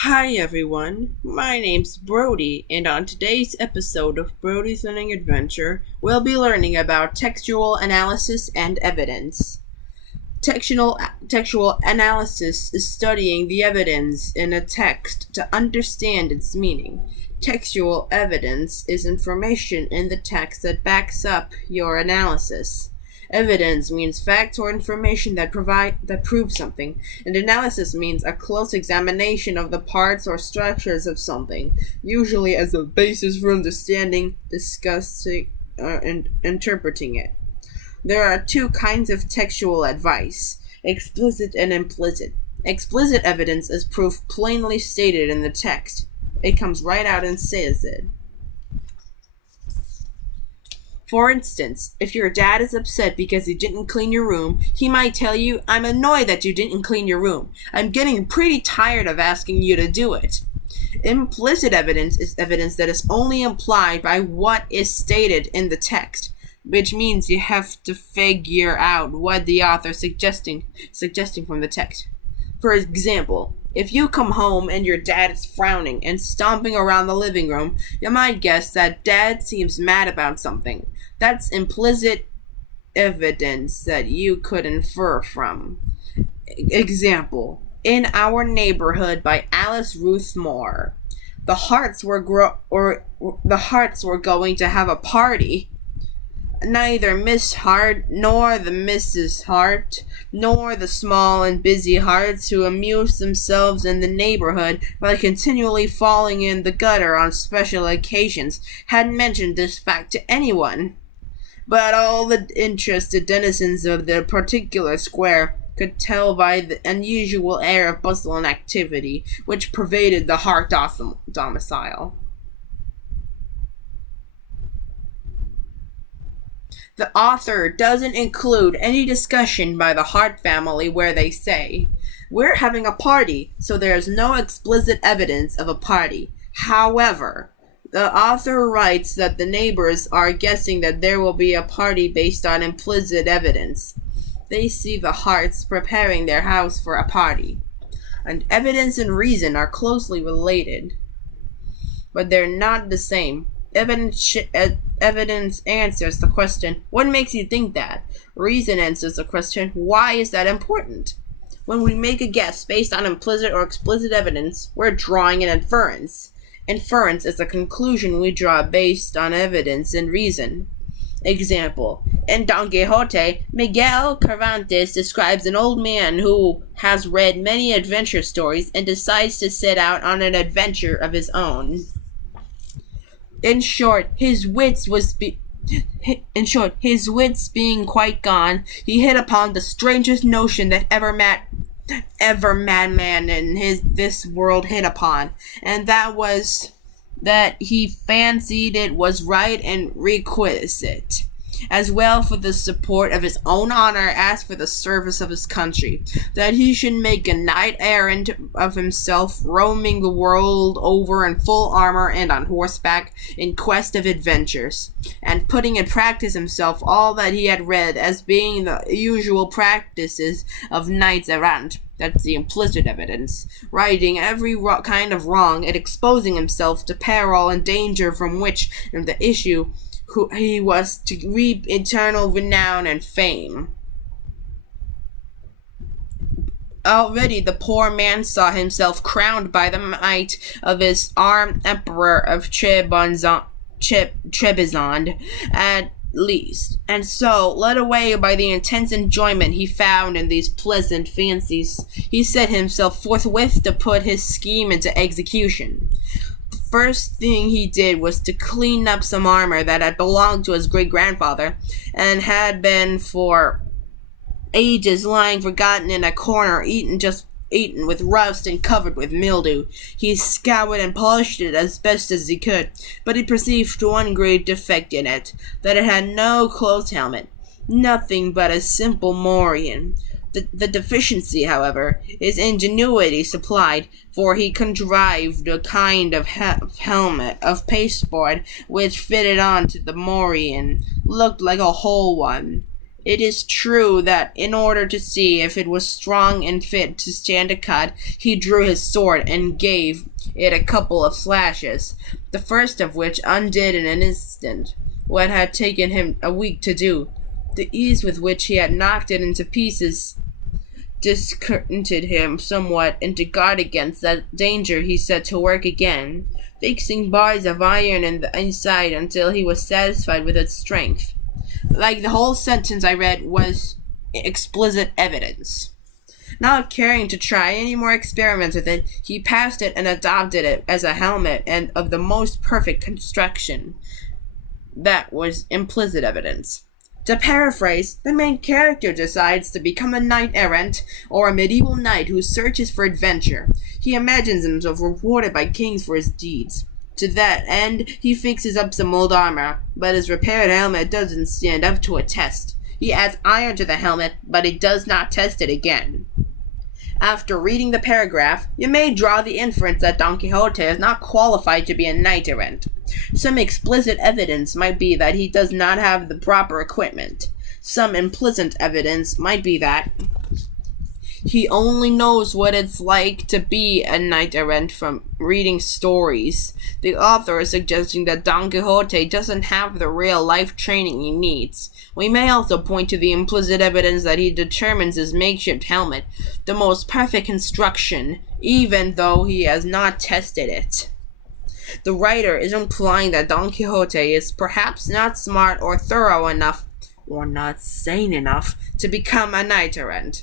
Hi everyone, my name's Brody, and on today's episode of Brody's Learning Adventure, we'll be learning about textual analysis and evidence. Textual analysis is studying the evidence in a text to understand its meaning. Textual evidence is information in the text that backs up your analysis. Evidence means facts or information that prove something, and analysis means a close examination of the parts or structures of something, usually as a basis for understanding, discussing, and interpreting it. There are two kinds of textual advice: explicit and implicit. Explicit evidence is proof plainly stated in the text. It comes right out and says it. For instance, if your dad is upset because you didn't clean your room, he might tell you, "I'm annoyed that you didn't clean your room. I'm getting pretty tired of asking you to do it." Implicit evidence is evidence that is only implied by what is stated in the text, which means you have to figure out what the author is suggesting from the text. For example, if you come home and your dad is frowning and stomping around the living room, you might guess that dad seems mad about something. That's implicit evidence that you could infer from. Example: In Our Neighborhood by Alice Ruth Moore. The Harts were going to have a party. Neither Miss Hart, nor the Mrs. Hart, nor the small and busy Harts who amused themselves in the neighborhood by continually falling in the gutter on special occasions had mentioned this fact to anyone. But all the interested denizens of the particular square could tell by the unusual air of bustle and activity which pervaded the Hart domicile. The author doesn't include any discussion by the Hart family where they say, "We're having a party, so there is no explicit evidence of a party." However, the author writes that the neighbors are guessing that there will be a party based on implicit evidence. They see the Harts preparing their house for a party. And evidence and reason are closely related, but they're not the same. Evidence answers the question, "What makes you think that?" Reason answers the question, "Why is that important?" When we make a guess based on implicit or explicit evidence, we're drawing an inference. Inference is a conclusion we draw based on evidence and reason. Example: In Don Quixote, Miguel Cervantes describes an old man who has read many adventure stories and decides to set out on an adventure of his own. In short, his wits being quite gone, he hit upon the strangest notion that ever madman in this world hit upon, and that was that he fancied it was right and requisite, as well for the support of his own honor as for the service of his country, that he should make a knight-errant of himself, roaming the world over in full armor and on horseback, in quest of adventures, and putting in practice himself all that he had read as being the usual practices of knights-errant. That's the implicit evidence. Righting every kind of wrong and exposing himself to peril and danger from which, in the issue, he was to reap eternal renown and fame. Already the poor man saw himself crowned by the might of his armed emperor of Trebizond, at least, and so, led away by the intense enjoyment he found in these pleasant fancies, he set himself forthwith to put his scheme into execution. The first thing he did was to clean up some armor that had belonged to his great-grandfather, and had been for ages lying forgotten in a corner, eaten with rust and covered with mildew. He scoured and polished it as best as he could, but he perceived one great defect in it, that it had no clothes helmet, nothing but a simple morion. The deficiency, however, his ingenuity supplied, for he contrived a kind of helmet of pasteboard which fitted on to the morion, looked like a whole one. It is true that in order to see if it was strong and fit to stand a cut, he drew his sword and gave it a couple of slashes, the first of which undid in an instant what had taken him a week to do. The ease with which he had knocked it into pieces disconcerted him somewhat, and to guard against that danger he set to work again, fixing bars of iron in the inside until he was satisfied with its strength. Like the whole sentence I read was explicit evidence. Not caring to try any more experiments with it, he passed it and adopted it as a helmet and of the most perfect construction. That was implicit evidence. To paraphrase, the main character decides to become a knight-errant, or a medieval knight who searches for adventure. He imagines himself rewarded by kings for his deeds. To that end, he fixes up some old armor, but his repaired helmet doesn't stand up to a test. He adds iron to the helmet, but he does not test it again. After reading the paragraph, you may draw the inference that Don Quixote is not qualified to be a knight-errant. Some explicit evidence might be that he does not have the proper equipment. Some implicit evidence might be that he only knows what it's like to be a knight-errant from reading stories. The author is suggesting that Don Quixote doesn't have the real-life training he needs. We may also point to the implicit evidence that he determines his makeshift helmet the most perfect construction, even though he has not tested it. The writer is implying that Don Quixote is perhaps not smart or thorough enough, or not sane enough, to become a knight-errant.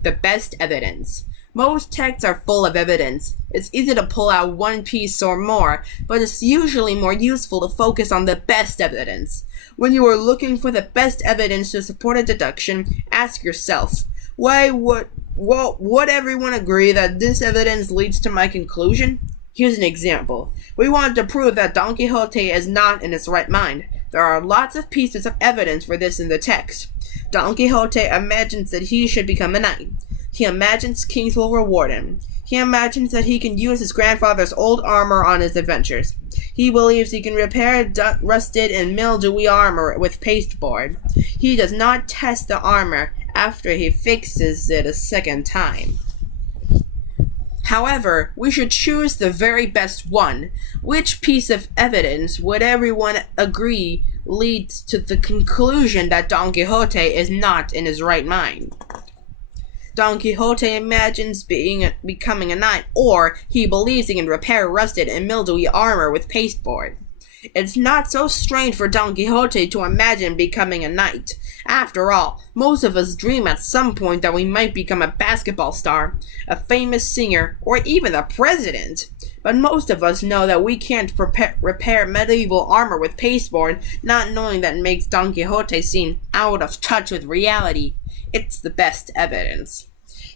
The best evidence. Most texts are full of evidence. It's easy to pull out one piece or more, but it's usually more useful to focus on the best evidence. When you are looking for the best evidence to support a deduction, ask yourself, would everyone agree that this evidence leads to my conclusion? Here's an example. We want to prove that Don Quixote is not in his right mind. There are lots of pieces of evidence for this in the text. Don Quixote imagines that he should become a knight. He imagines kings will reward him. He imagines that he can use his grandfather's old armor on his adventures. He believes he can repair rusted and mildewy armor with pasteboard. He does not test the armor after he fixes it a second time. However, we should choose the very best one. Which piece of evidence would everyone agree leads to the conclusion that Don Quixote is not in his right mind? Don Quixote imagines becoming a knight, or he believes he can repair rusted and mildewy armor with pasteboard. It's not so strange for Don Quixote to imagine becoming a knight. After all, most of us dream at some point that we might become a basketball star, a famous singer, or even the president. But most of us know that we can't repair medieval armor with pasteboard, not knowing that makes Don Quixote seem out of touch with reality. It's the best evidence.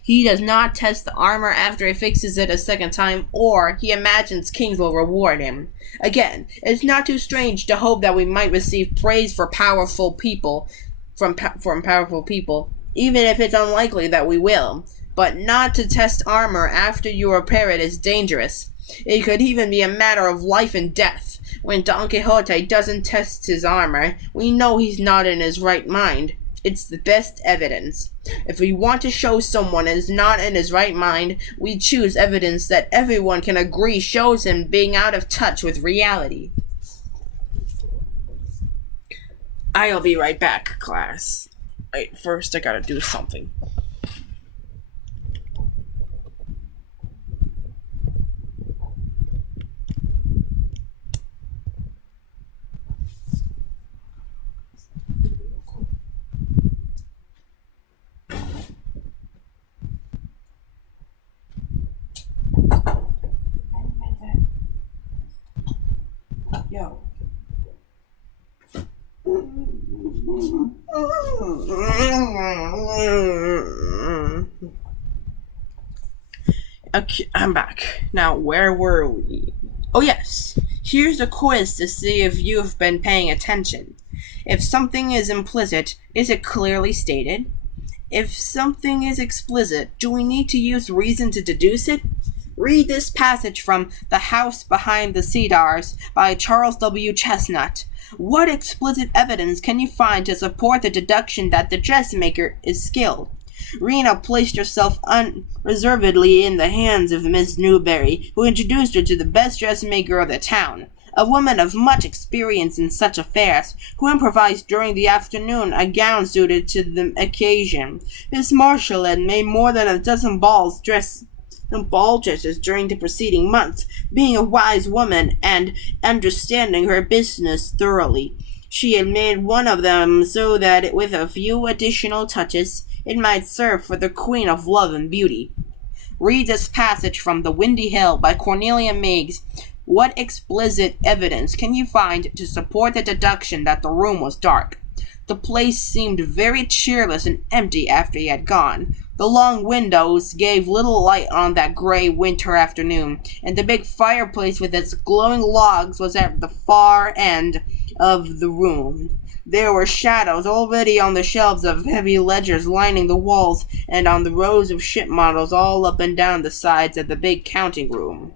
He does not test the armor after he fixes it a second time, or he imagines kings will reward him. Again, it's not too strange to hope that we might receive praise for powerful people from powerful people, even if it's unlikely that we will. But not to test armor after you repair it is dangerous. It could even be a matter of life and death. When Don Quixote doesn't test his armor, we know he's not in his right mind. It's the best evidence. If we want to show someone is not in his right mind, we choose evidence that everyone can agree shows him being out of touch with reality. I'll be right back, class. Wait, first I gotta do something. Yo. Okay, I'm back. Now, where were we? Oh yes, here's a quiz to see if you've been paying attention. If something is implicit, is it clearly stated? If something is explicit, do we need to use reason to deduce it? Read this passage from The House Behind the Cedars by Charles W. Chestnut. What explicit evidence can you find to support the deduction that the dressmaker is skilled? Rena placed herself unreservedly in the hands of Miss Newberry, who introduced her to the best dressmaker of the town, a woman of much experience in such affairs, who improvised during the afternoon a gown suited to the occasion. Miss Marshall had made more than a dozen ball dresses during the preceding month, being a wise woman and understanding her business thoroughly. She had made one of them so that, with a few additional touches, it might serve for the Queen of Love and Beauty. Read this passage from The Windy Hill by Cornelia Meigs. What explicit evidence can you find to support the deduction that the room was dark? The place seemed very cheerless and empty after he had gone. The long windows gave little light on that gray winter afternoon, and the big fireplace with its glowing logs was at the far end of the room. There were shadows already on the shelves of heavy ledgers lining the walls and on the rows of ship models all up and down the sides of the big counting room.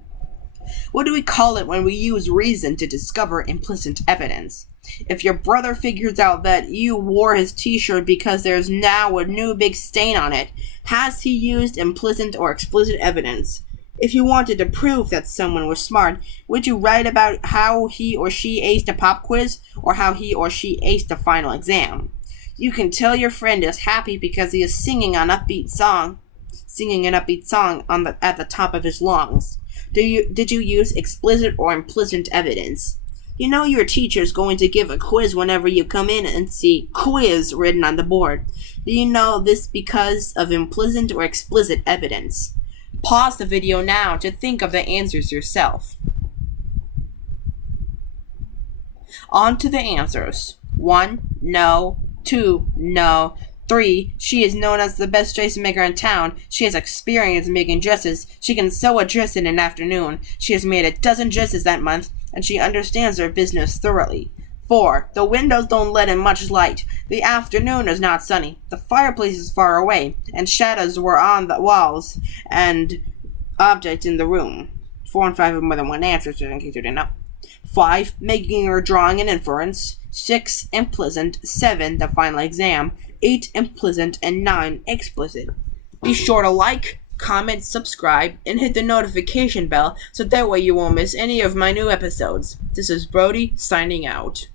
What do we call it when we use reason to discover implicit evidence? If your brother figures out that you wore his t-shirt because there's now a new big stain on it, has he used implicit or explicit evidence? If you wanted to prove that someone was smart, would you write about how he or she aced a pop quiz or how he or she aced a final exam? You can tell your friend is happy because he is singing an upbeat song at the top of his lungs. Did you use explicit or implicit evidence? You know your teacher's going to give a quiz whenever you come in and see quiz written on the board. Do you know this because of implicit or explicit evidence? Pause the video now to think of the answers yourself. On to the answers. 1. No. 2. No. 3. She is known as the best dressmaker in town. She has experience making dresses. She can sew a dress in an afternoon. She has made a dozen dresses that month, and she understands her business thoroughly. 4. The windows don't let in much light. The afternoon is not sunny. The fireplace is far away, and shadows were on the walls and objects in the room. 4 and 5 have more than one answer, so in case you didn't know. 5. Making or drawing an inference. 6. Implicit. 7. The final exam. 8. Implicit. And 9. Explicit. Be sure to like, comment, subscribe, and hit the notification bell so that way you won't miss any of my new episodes. This is Brody, signing out.